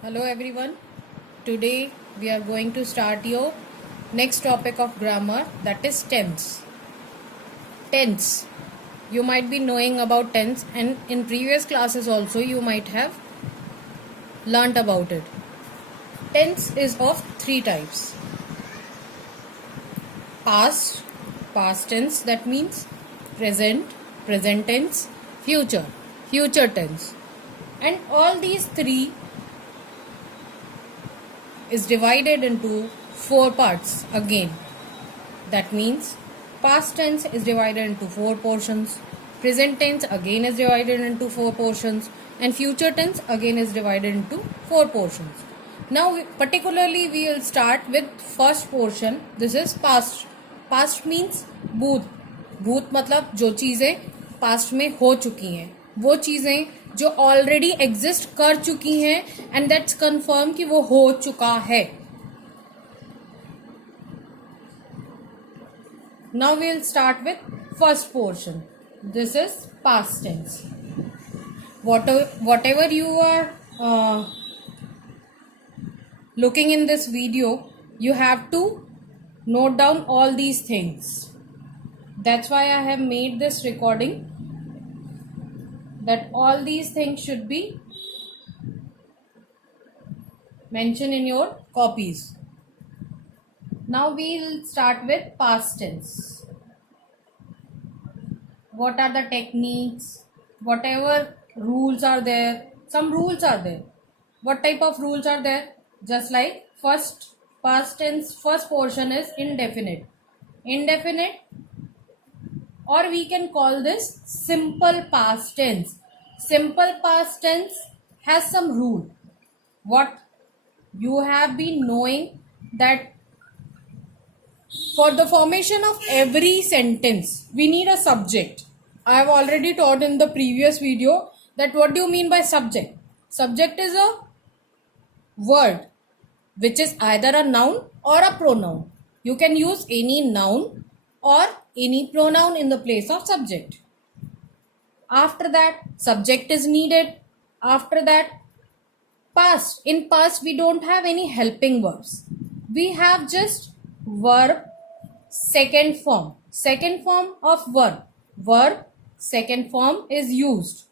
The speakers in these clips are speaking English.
Hello everyone. Today we are going to start your next topic of grammar, that is tense. Tense. You might be knowing about tense, and in previous classes also you might have learnt about it. Tense is of three types. Past, past tense, that means present, present tense, future, future tense. And all these three is divided into four parts again. That means past tense is divided into four portions, present tense again is divided into four portions, and future tense again is divided into four portions. Now particularly we will start with first portion. This is past. Past means भूत. भूत मतलब जो चीज़ें past में हो चुकी हैं, वो चीज़ें जो ऑलरेडी एग्जिस्ट कर चुकी हैं एंड दैट्स कंफर्म कि वो हो चुका है. Now we'll start with first portion. This is past tense. Whatever you are looking in this video, you have to note down all these things. That's why I have made this recording, that all these things should be mentioned in your copies. Now we'll start with past tense. What are the techniques? Whatever rules are there. Some rules are there. What type of rules are there? Just like first past tense, first portion is indefinite. Indefinite, or we can call this simple past tense. Simple past tense has some rule. What you have been knowing, that for the formation of every sentence, we need a subject. I have already taught in the previous video that what do you mean by subject? Subject is a word which is either a noun or a pronoun. You can use any noun or any pronoun in the place of subject. After that, subject is needed. After that, past. In past, we don't have any helping verbs. We have just verb, second form. Second form of verb. Verb, second form is used.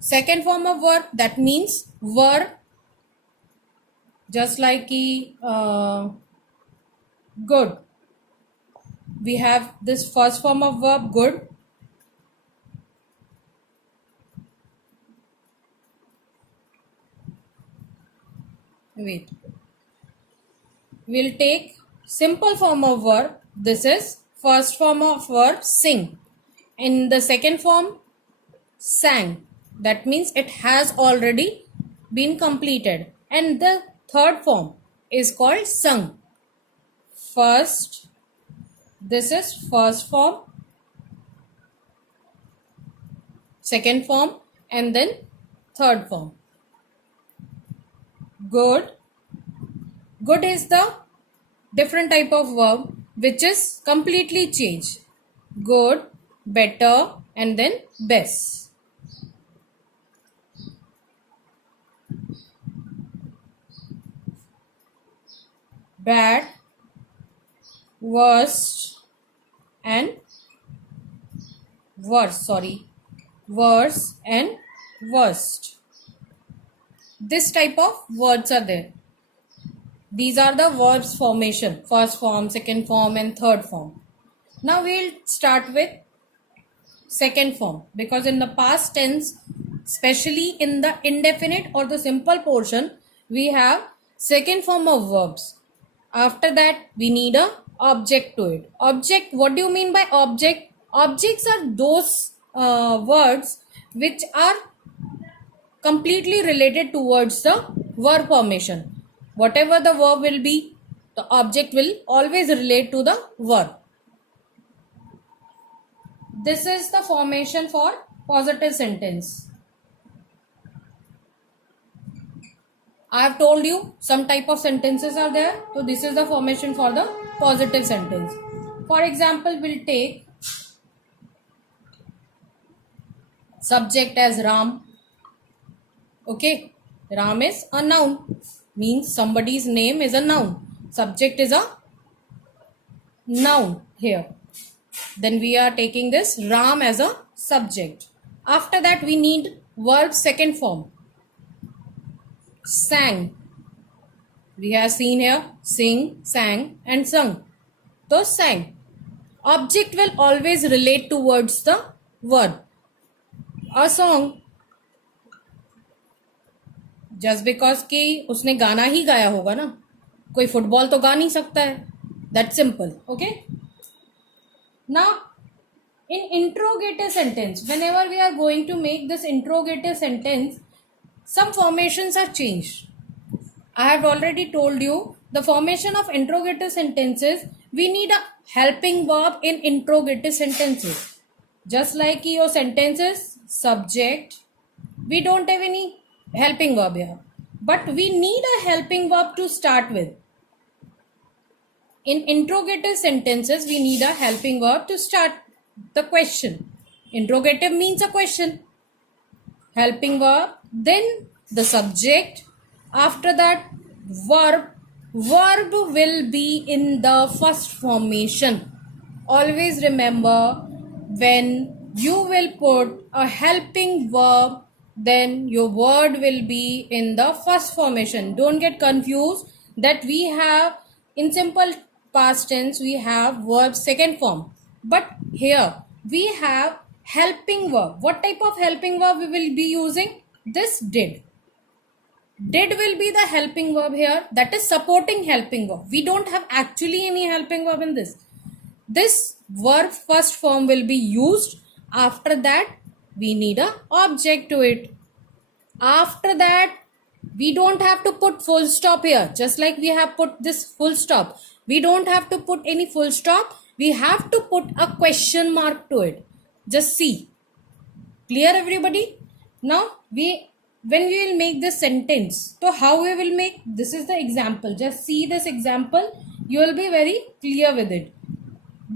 Second form of verb, that means verb, just like good. We have this first form of verb, good. Wait. We'll take simple form of verb. This is first form of verb, sing. In the second form, sang. That means it has already been completed. And the third form is called sung. First, this is first form, second form, and then third form. Good. Good is the different type of verb which is completely changed. Good, better, and then best. Bad, worst, and worse. Worse and worst. This type of words are there. These are the verbs formation, first form, second form, and third form. Now we'll start with second form, because in the past tense, especially in the indefinite or the simple portion, we have second form of verbs. After that, we need a object to it. Object, what do you mean by object? Objects are those words which are completely related towards the verb formation. Whatever the verb will be, the object will always relate to the verb. This is the formation for positive sentence. I have told you some type of sentences are there. So this is the formation for the positive sentence. For example, we'll take subject as Ram. Okay. Ram is a noun, means somebody's name is a noun. Subject is a noun here. Then we are taking this Ram as a subject. After that we need verb second form. Sang. We have seen here sing, sang and sung. So sang. Object will always relate towards the word. A song. Just because कि उसने गाना ही गाया होगा ना, कोई football तो गा नहीं सकता है. That's simple. Okay. Now, in interrogative sentence, whenever we are going to make this interrogative sentence, some formations are changed. I have already told you the formation of interrogative sentences, we need a helping verb in interrogative sentences. Just like your sentences, subject, we don't have any helping verb here. But we need a helping verb to start with. In interrogative sentences, we need a helping verb to start the question. Interrogative means a question. Helping verb, then the subject. After that, verb. Verb will be in the first formation. Always remember, when you will put a helping verb, then your word will be in the first formation. Don't get confused that we have in simple past tense we have verb second form, but here we have helping verb. What type of helping verb we will be using? This did. Did will be the helping verb here, that is supporting helping verb. We don't have actually any helping verb in this. This verb first form will be used. After that we need a object to it. After that we don't have to put full stop here, just like we have put this full stop. We don't have to put any full stop. We have to put a question mark to it. Just see. Clear everybody? Now when we will make this sentence, so how we will make, this is the example. Just see this example. You will be very clear with it.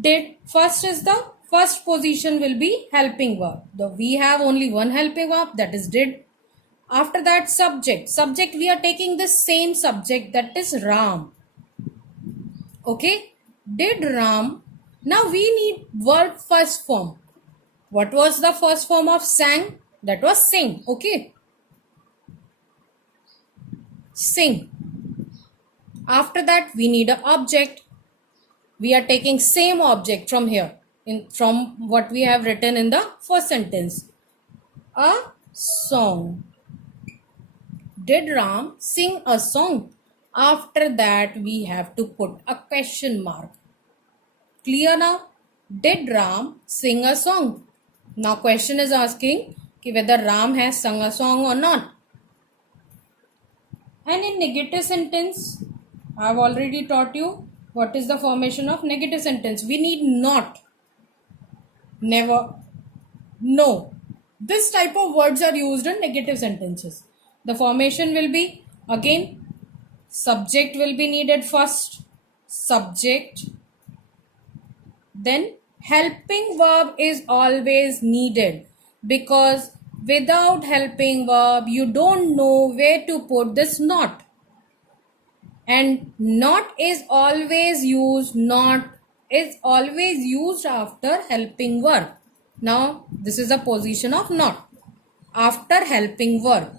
Did, first is the first position will be helping verb. We have only one helping verb, that is did. After that subject. Subject, we are taking the same subject, that is Ram. Okay. Did Ram. Now we need verb first form. What was the first form of sang? That was sing. Okay. Sing. After that we need an object. We are taking same object from here, from what we have written in the first sentence. A song. Did Ram sing a song? After that we have to put a question mark. Clear now? Did Ram sing a song? Now question is asking whether Ram has sung a song or not. And in negative sentence, I have already taught you what is the formation of negative sentence. We need not, never, no. This type of words are used in negative sentences. The formation will be, again, subject will be needed first. Subject. Then helping verb is always needed, because without helping verb you don't know where to put this not. And not is always used, not is always used after helping verb. Now this is a position of not after helping verb.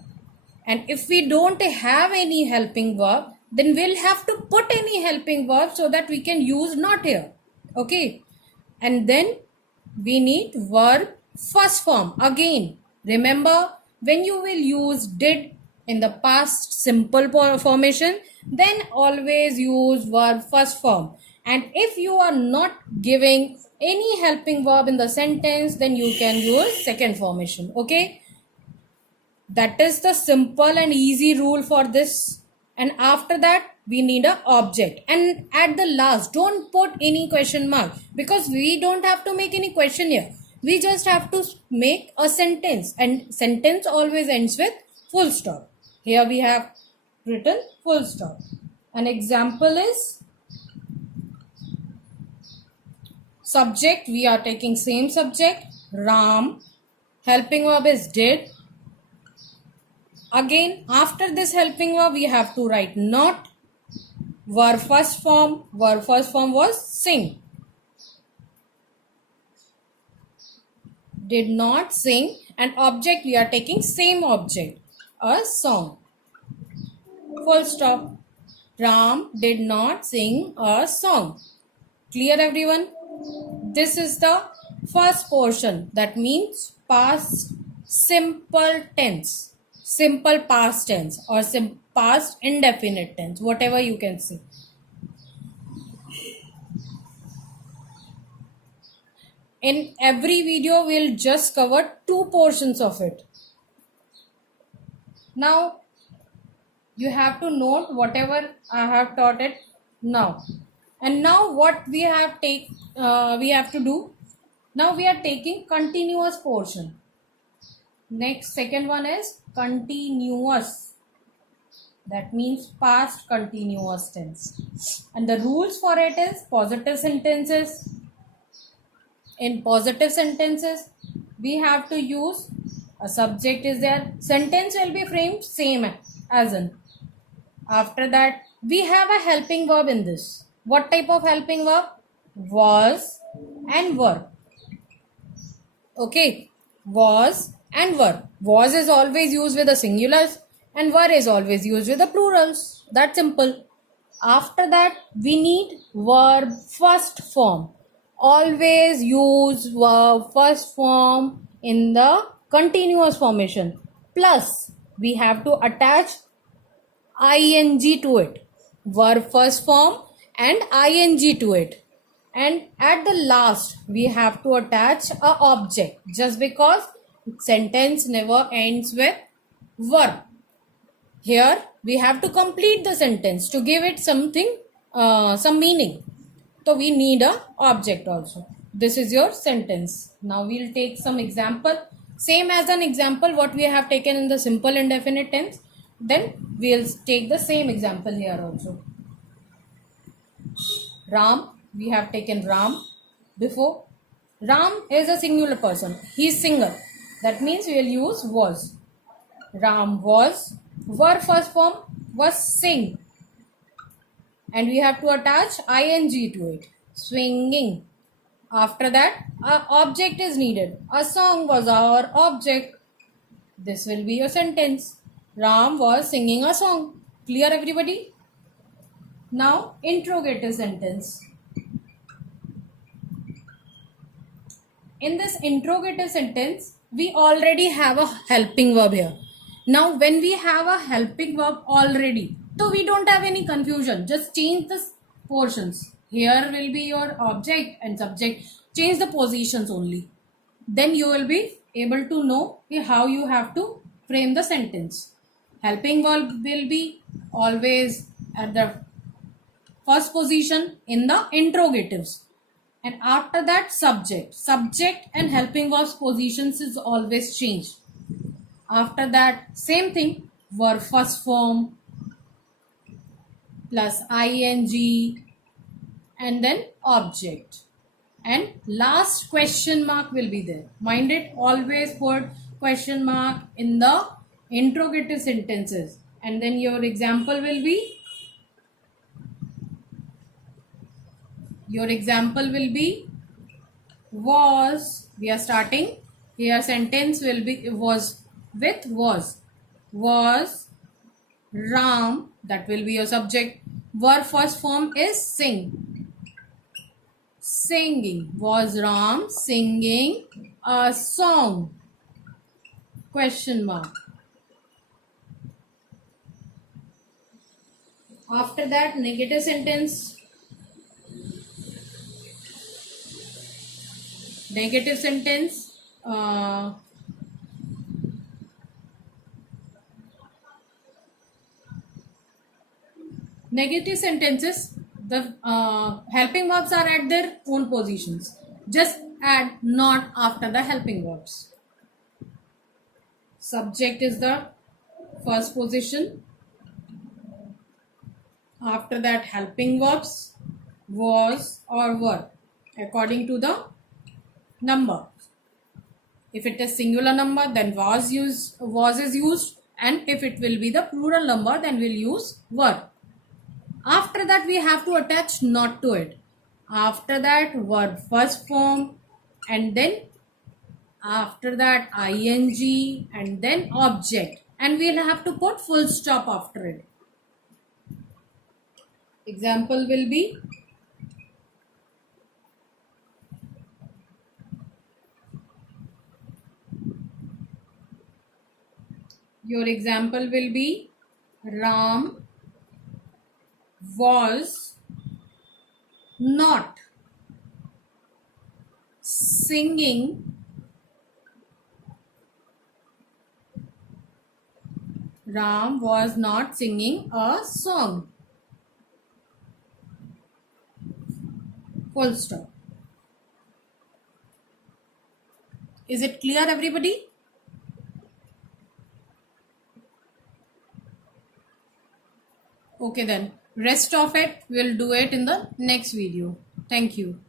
And if we don't have any helping verb, then we'll have to put any helping verb so that we can use not here. Okay. And then we need verb first form. Again, remember, when you will use did in the past simple formation, then always use verb first form. And if you are not giving any helping verb in the sentence, then you can use second formation. Okay. That is the simple and easy rule for this. And after that we need an object. And at the last, don't put any question mark, because we don't have to make any question here. We just have to make a sentence, and sentence always ends with full stop. Here we have written full stop. An example is subject. We are taking same subject, Ram. Helping verb is did. Again, after this helping verb, we have to write not. Verb first form. Verb first form was sing. Did not sing. And object, we are taking same object. A song. Full stop. Ram did not sing a song. Clear, everyone? This is the first portion. That means past simple tense. Simple past tense or past indefinite tense. Whatever you can say. In every video, we'll just cover 2 portions of it. Now, you have to note whatever I have taught it now. And now what we have to do. Now we are taking continuous portion. Next, second one is continuous. That means past continuous tense. And the rules for it is positive sentences. In positive sentences, we have to use a subject is there. Sentence will be framed same as in. After that, we have a helping verb in this. What type of helping verb? Was and were. Okay. Was and were. Was is always used with the singulars and were is always used with the plurals. That's simple. After that, we need verb first form. Always use verb first form in the continuous formation. Plus, we have to attach ing to it. Verb first form and ing to it. And at the last, we have to attach a object. Just because sentence never ends with verb. Here, we have to complete the sentence to give it something, some meaning. So we need a object also. This is your sentence. Now we'll take some example. Same as an example what we have taken in the simple indefinite tense. Then we'll take the same example here also. Ram. We have taken Ram before. Ram is a singular person. He is single. That means we will use was. Ram was. Verb first form was sing. And we have to attach ing to it. Swinging. After that, our object is needed. A song was our object. This will be your sentence. Ram was singing a song. Clear, everybody? Now, interrogative sentence. In this interrogative sentence, we already have a helping verb here. Now, when we have a helping verb already, so we don't have any confusion. Just change the portions. Here will be your object and subject. Change the positions only. Then you will be able to know how you have to frame the sentence. Helping verb will be always at the first position in the interrogatives. And after that, subject. Subject and helping verbs positions is always changed. After that, same thing. Verb first form plus ing and then object. And last question mark will be there. Mind it, always put question mark in the interrogative sentences. And then your example will be was. We are starting. Here sentence will be was with was. Was Ram, that will be your subject. Verb first form is sing. Singing. Was Ram singing a song? Question mark. After that, negative sentence. Negative sentence. Negative sentences, the helping verbs are at their own positions. Just add not after the helping verbs. Subject is the first position. After that, helping verbs, was or were, according to the number. If it is singular number, then was is used, and if it will be the plural number, then we'll use were. After that, we have to attach not to it. After that, verb first form, and then after that ing, and then object, and we'll have to put full stop after it. Example will be, your example will be, Ram was not singing Ram was not singing a song. Full stop. Is it clear, everybody? Okay then. Rest of it we'll do it in the next video. Thank you.